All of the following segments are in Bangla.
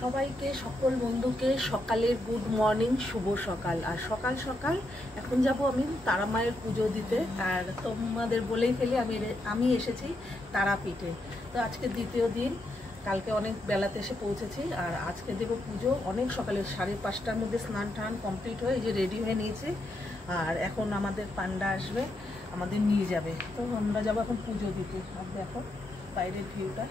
সবাইকে সকল বন্ধুকে সকালের গুড মর্নিং, শুভ সকাল। আর সকাল সকাল এখন যাব আমি তারা মায়ের পুজো দিতে। আর তোমাদের বলেই ফেলি আমি এসেছি তারাপীঠে। তো আজকে দ্বিতীয় দিন, কালকে অনেক বেলাতে এসে পৌঁছেছি। আর আজকে দেব পুজো অনেক সকালে 5:30টার মধ্যে স্নান টান কমপ্লিট হয়ে এই যে রেডি হয়ে নিয়েছি। আর এখন আমাদের পান্ডা আসবে, আমাদের নিয়ে যাবে। তো আমরা যাবো এখন পুজো দিতে। আর দেখো বাইরের ভিউটা।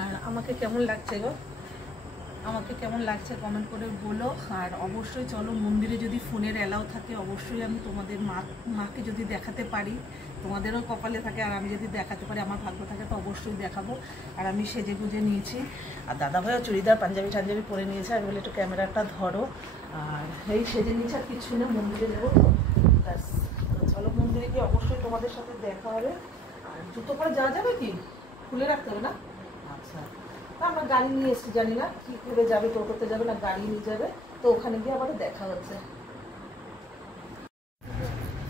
আর আমাকে কেমন লাগছে গো, আমাকে কেমন লাগছে কমেন্ট করে বলো। আর অবশ্যই চলো মন্দিরে, যদি ফোনের অ্যালাউ থাকে অবশ্যই আমি তোমাদের মাকে যদি দেখাতে পারি, তোমাদেরও কপালে থাকে। আর আমি যদি দেখাতে পারি, আমার ভাগ্য থাকে, তো অবশ্যই দেখাবো। আর আমি সেজে গুজে নিয়েছি। আর দাদাভাইও চুড়িদার পাঞ্জাবি টাঞ্জাবি পরে নিয়েছে। আমি বলি একটু ক্যামেরাটা ধরো। আর এই সেজে নিয়েছে, আর কিছু না, মন্দিরে যাবো। ব্যাস, চলো মন্দিরে গিয়ে অবশ্যই তোমাদের সাথে দেখা হবে। আর জুতো পরে যাওয়া যাবে কি, খুলে রাখতে হবে না? আচ্ছা, আমরা গাড়ি নিয়ে এসেছি, জানি না কি করে যাবে, টোটোতে যাবে না গাড়ি নিয়ে যাবে। তো ওখানে গিয়ে আবার দেখা হচ্ছে।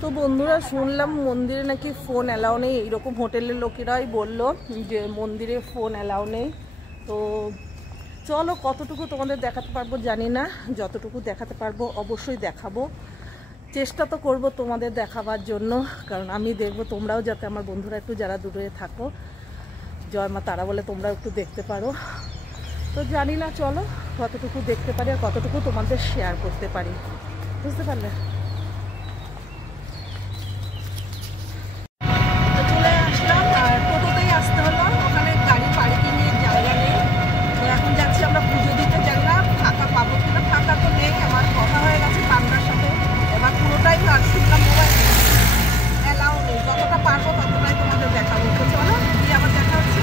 তো বন্ধুরা, শুনলাম মন্দিরে নাকি ফোন অ্যালাউ নেই। এইরকম হোটেলের লোকেরাই বললো যে মন্দিরে ফোন অ্যালাউ নেই। তো চলো কতটুকু তোমাদের দেখাতে পারবো জানি না, যতটুকু দেখাতে পারবো অবশ্যই দেখাবো। চেষ্টা তো করবো তোমাদের দেখাবার জন্য, কারণ আমি দেখবো তোমরাও যাতে, আমার বন্ধুরা একটু যারা দূরে থাকো, জয় মা তারা বলে তোমরা একটু দেখতে পারো। তো জানি না, চলো কতটুকু দেখতে পারি আর কতটুকু তোমাদের শেয়ার করতে পারি, বুঝতে পারলে। চলে আসলাম, আর টোটোতেই আসতে হলো, ওখানে গাড়ি পার্কিংয়ের জায়গা নেই। তো এখন যাচ্ছি আমরা পুজো দিতে। জানি না ফাঁকা পাবো কিনা, ফাঁকা তো নেই। আমার কথা হয়ে গেছে পান্ডার সাথে, এবার পুরোটাই আর শুনলাম মোবাইল অ্যালাউ নেই। যতটা পারবো ততটাই তোমাদের দেখাবো। তো চলো গিয়ে আবার দেখা হচ্ছে।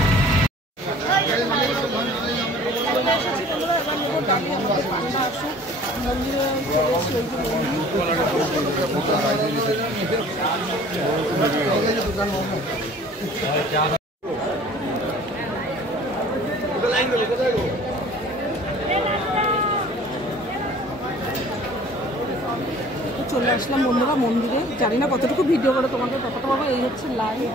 চলে আসলাম বন্ধুরা মন্দিরে। জানি না কতটুকু ভিডিও করে তোমাদের ততটা পাবো। এই হচ্ছে লাইভ।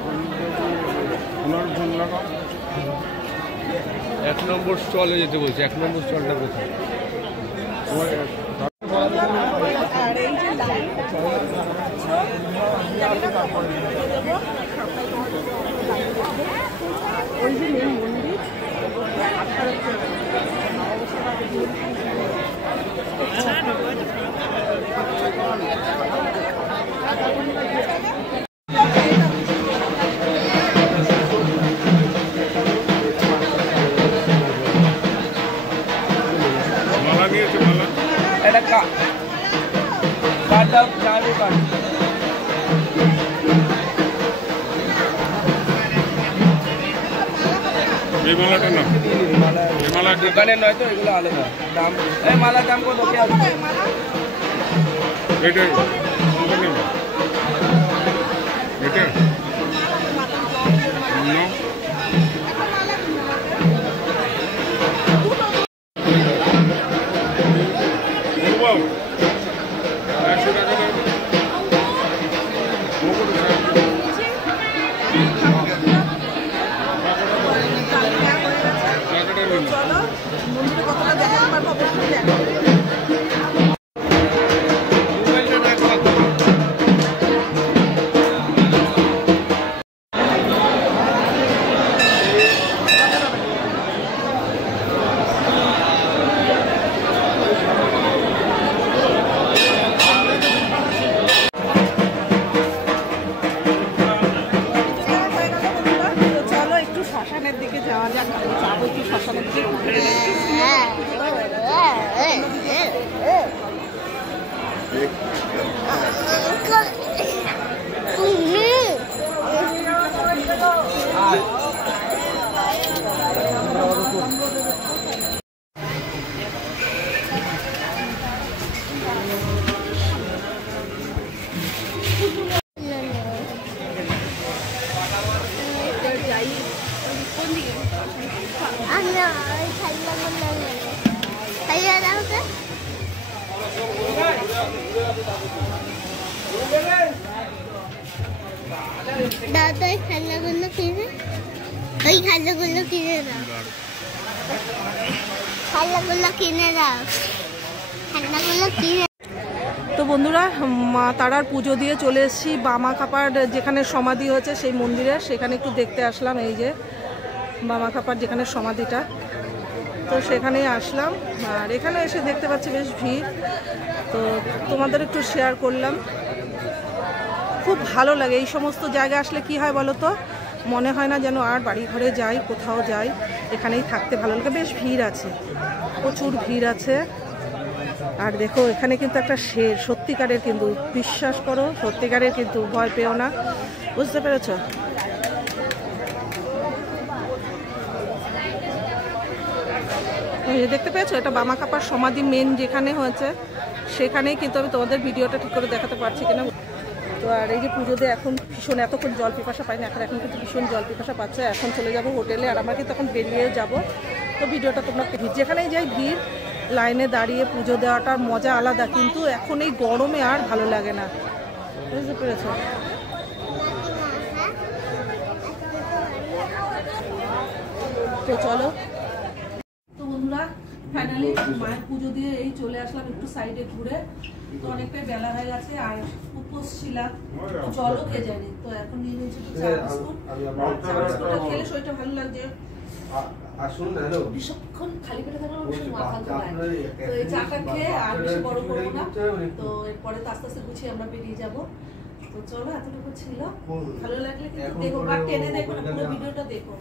1 নম্বর স্টলে যেতে বলছি। 1 নম্বর স্টলটা কোথায়? আর এই যে লাইভ, ওই যে মেন মন্দির। মালা নিয়েছে, মালা এটা কাট দাও, চালু কাট। এই মালাটা না, এই মালাটা দোকানে নয় তো, এগুলো আলাদা দাম। এই মালার দাম কত? এটাই এটা চলো মন্দিরে কতটা দেখাতে পারবো অবশ্যই দেখাবো। শ্মশানের দিকে যাওয়া যাক, যাবো কি শ্মশানের দিকে। দাদা ওই খেলনাগুলো কিনে ওই খেলনাগুলো কিনে দাও খেলনাগুলো কিনে দাও খেলনাগুলো কিনে। তো বন্ধুরা, মা তারার পুজো দিয়ে চলে এসেছি বামাখাপার যেখানে সমাধি হয়েছে সেই মন্দিরে, সেখানে একটু দেখতে আসলাম। এই যে বামাখাপার যেখানে সমাধিটা, তো সেখানেই আসলাম। আর এখানে এসে দেখতে পাচ্ছি বেশ ভিড়, তো তোমাদের একটু শেয়ার করলাম। খুব ভালো লাগে এই সমস্ত জায়গা আসলে। কি হয় বলো তো, মনে হয় না যেন আর বাড়ি ঘরে যাই, কোথাও যাই, এখানেই থাকতে ভালো লাগে। বেশ ভিড় আছে, প্রচুর ভিড় আছে। আর দেখো এখানে কিন্তু একটা শের, সত্যিকারের, কিন্তু বিশ্বাস করো সত্যিকারের, কিন্তু ভয় পেও না, বুঝতে পেরেছ? দেখতে পেয়েছো, এটা বামাখাপার সমাধি মেন যেখানে হয়েছে সেখানেই, কিন্তু আমি তোমাদের ভিডিওটা ঠিক করে দেখাতে পারছি কিনা। তো আর এই যে পুজোতে এখন ভীষণ, এতক্ষণ জল পিপাসা পাইনি, এখন কিন্তু ভীষণ জল পিপাসা পাচ্ছে। এখন চলে যাব হোটেলে, আর আমরা কিন্তু এখন বেরিয়ে যাব। তো ভিডিওটা তোমরা যেখানেই যাই ভিড়, লাইনে দাঁড়িয়ে পুজো দেওয়াটার মজা আলাদা, কিন্তু এখন এই গরমে আর ভালো লাগে না, বুঝতে পেরেছো? তো চলো। তো বন্ধুরা, ফাইনালি মায়ের পুজো দিয়ে এই চলে আসলাম একটু সাইডে ঘুরে। তো অনেকটাই বেলা হয়ে গেছে, আর উপোস ছিলাম, জলও খেয়ে যায়নি। তো এখন নিয়ে নিয়েছি একটু চা বিস্কুট। চা বিস্কুটটা খেলে শরীরটা ভালো লাগছে। বেশিক্ষণ খালি পেটে থাকলে অবশ্যই মাথা ঘোরায়। তো এই চাটা খেয়ে আর বেশি বড় করবো না। তো এরপরে তো আস্তে আস্তে গুছিয়ে আমরা বেরিয়ে যাবো। তো চলো, এতটুকু ছিল। ভালো লাগলে কিন্তু দেখো, বা টেনে দেখো না, পুরো ভিডিওটা দেখো।